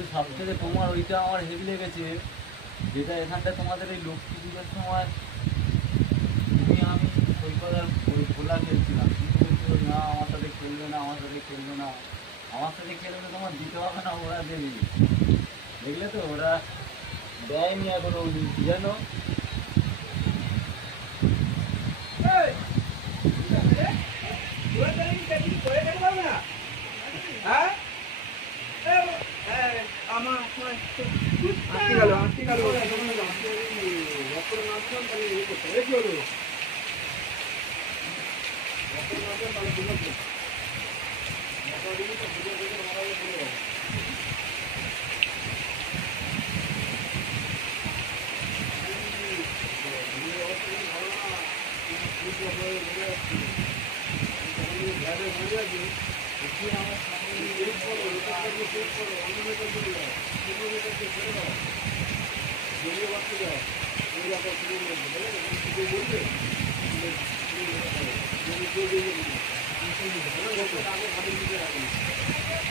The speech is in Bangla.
কিন্তু সবথেকে তোমার ওইটা আমার হেভি লেগেছে, যেটা এখানটা তোমাদের এই লক্ষ্মী পুজোর সময় তুমি আমি সৈকত ওই খোলা খেলছিলাম, কিন্তু বলছো না আমার সাথে খেলবে না, আমার সাথে খেলবে না। আমার সাথে খেলবে তোমার দিতে হবে না, ওরা দেবে। দেখলে তো ওরা দেয়নি এখনো অব্দি জানো।